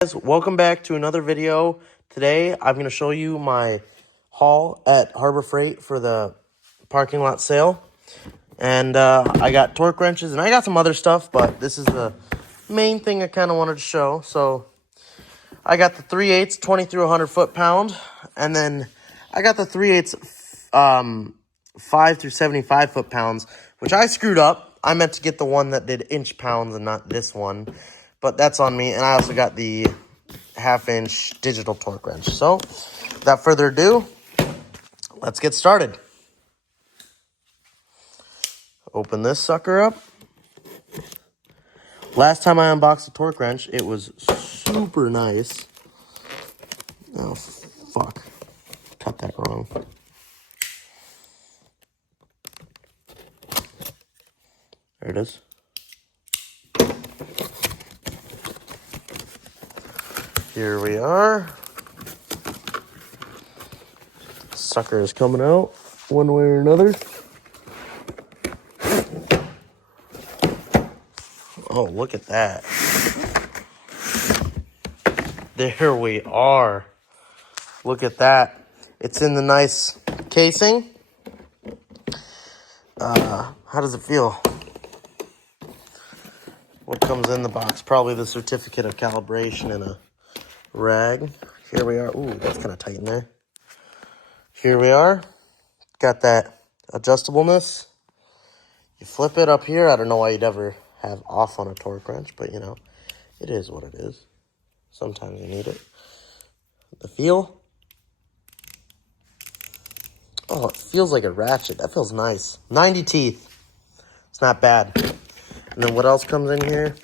Guys, welcome back to another video. Today I'm going to show you my haul at Harbor Freight for the parking lot sale. And I got torque wrenches and I got some other stuff, but this is the main thing I kind of wanted to show. So I got the 3/8 20 through 100 foot-pound, and then I got the 3/8 5 through 75 foot-pounds, which I screwed up. I meant to get the one that did inch pounds and not this one, but that's on me. And I also got the 1/2-inch digital torque wrench. So without further ado, let's get started. Open this sucker up. Last time I unboxed a torque wrench, it was super nice. Oh, fuck. Cut that wrong. There it is. Here we are. Sucker is coming out one way or another. Oh, look at that. There we are. Look at that. It's in the nice casing. How does it feel? What comes in the box? Probably the certificate of calibration and a rag. Here we are. Ooh, that's kind of tight in there. Here we are. Got that adjustableness. You flip it up here. I don't know why you'd ever have off on a torque wrench, but you know, it is what it is. Sometimes you need it. The feel. Oh, it feels like a ratchet. That feels nice. 90 teeth. It's not bad. And then what else comes in here?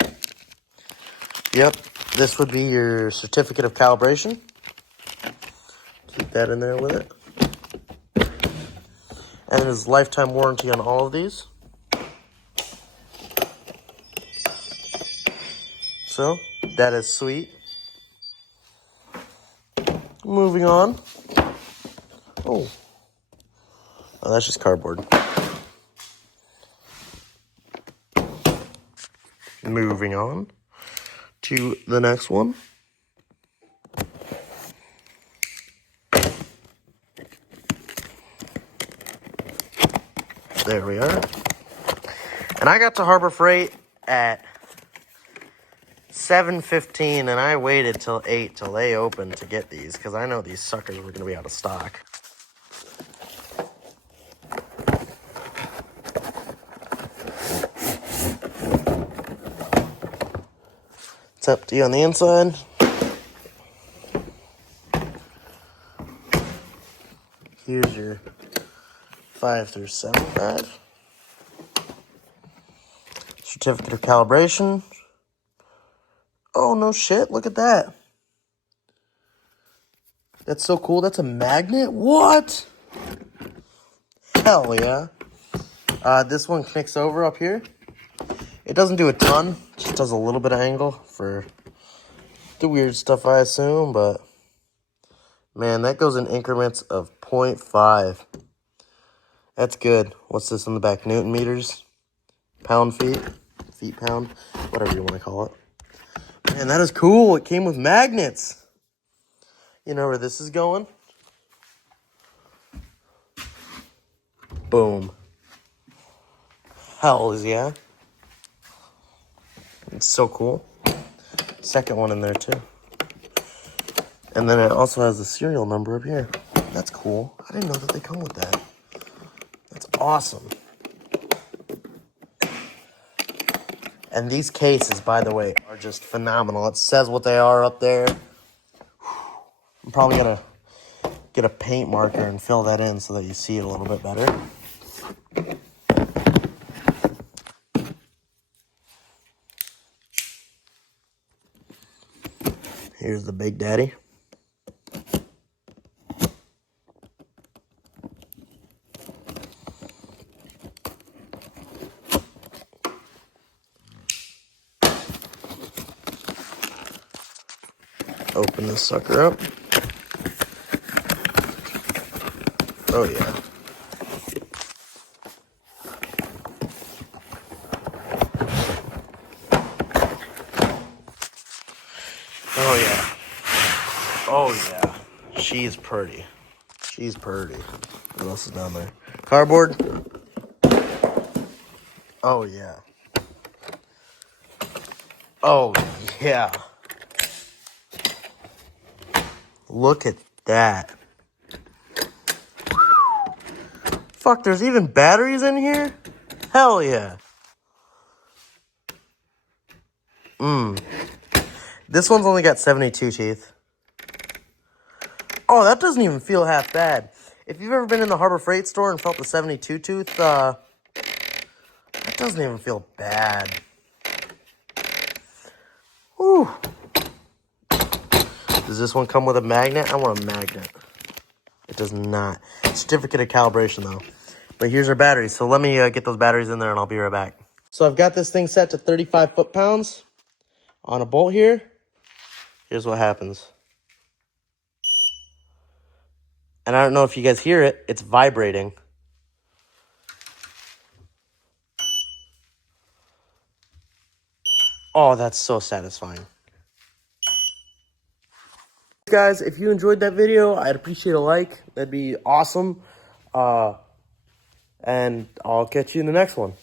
Yep, this would be your certificate of calibration. Keep that in there with it. And there's lifetime warranty on all of these. So, that is sweet. Moving on. Oh, that's just cardboard. Moving on to the next one. There we are. And I got to Harbor Freight at 7:15, and I waited till 8 till they opened to get these, because I know these suckers were going to be out of stock. It's empty on the inside. Here's your 5 through 75. Certificate of calibration. Oh, no shit. Look at that. That's so cool. That's a magnet? What? Hell yeah. This one knicks over up here. It doesn't do a ton. Just does a little bit of angle for the weird stuff, I assume. But, man, that goes in increments of 0.5. That's good. What's this on the back? Newton meters? Pound feet? Feet pound? Whatever you want to call it. Man, that is cool. It came with magnets. You know where this is going? Boom. Hell yeah. It's so cool. Second one in there too. And then it also has the serial number up here. That's cool. I didn't know that they come with that. That's awesome. And these cases, by the way, are just phenomenal. It says what they are up there. I'm probably going to get a paint marker and fill that in so that you see it a little bit better. Here's the Big Daddy. Open this sucker up. Oh yeah. Oh yeah. Oh, yeah. She's pretty. She's pretty. What else is down there? Cardboard. Oh, yeah. Oh, yeah. Look at that. Fuck, there's even batteries in here? Hell yeah. This one's only got 72 teeth. Oh, that doesn't even feel half bad. If you've ever been in the Harbor Freight store and felt the 72 tooth, that doesn't even feel bad. Whew. Does this one come with a magnet? I want a magnet. It does not. Certificate of calibration, though. But here's our batteries. So let me get those batteries in there, and I'll be right back. So I've got this thing set to 35 foot-pounds on a bolt here. Here's what happens. And I don't know if you guys hear it. It's vibrating. Oh, that's so satisfying. Guys, if you enjoyed that video, I'd appreciate a like. That'd be awesome. And I'll catch you in the next one.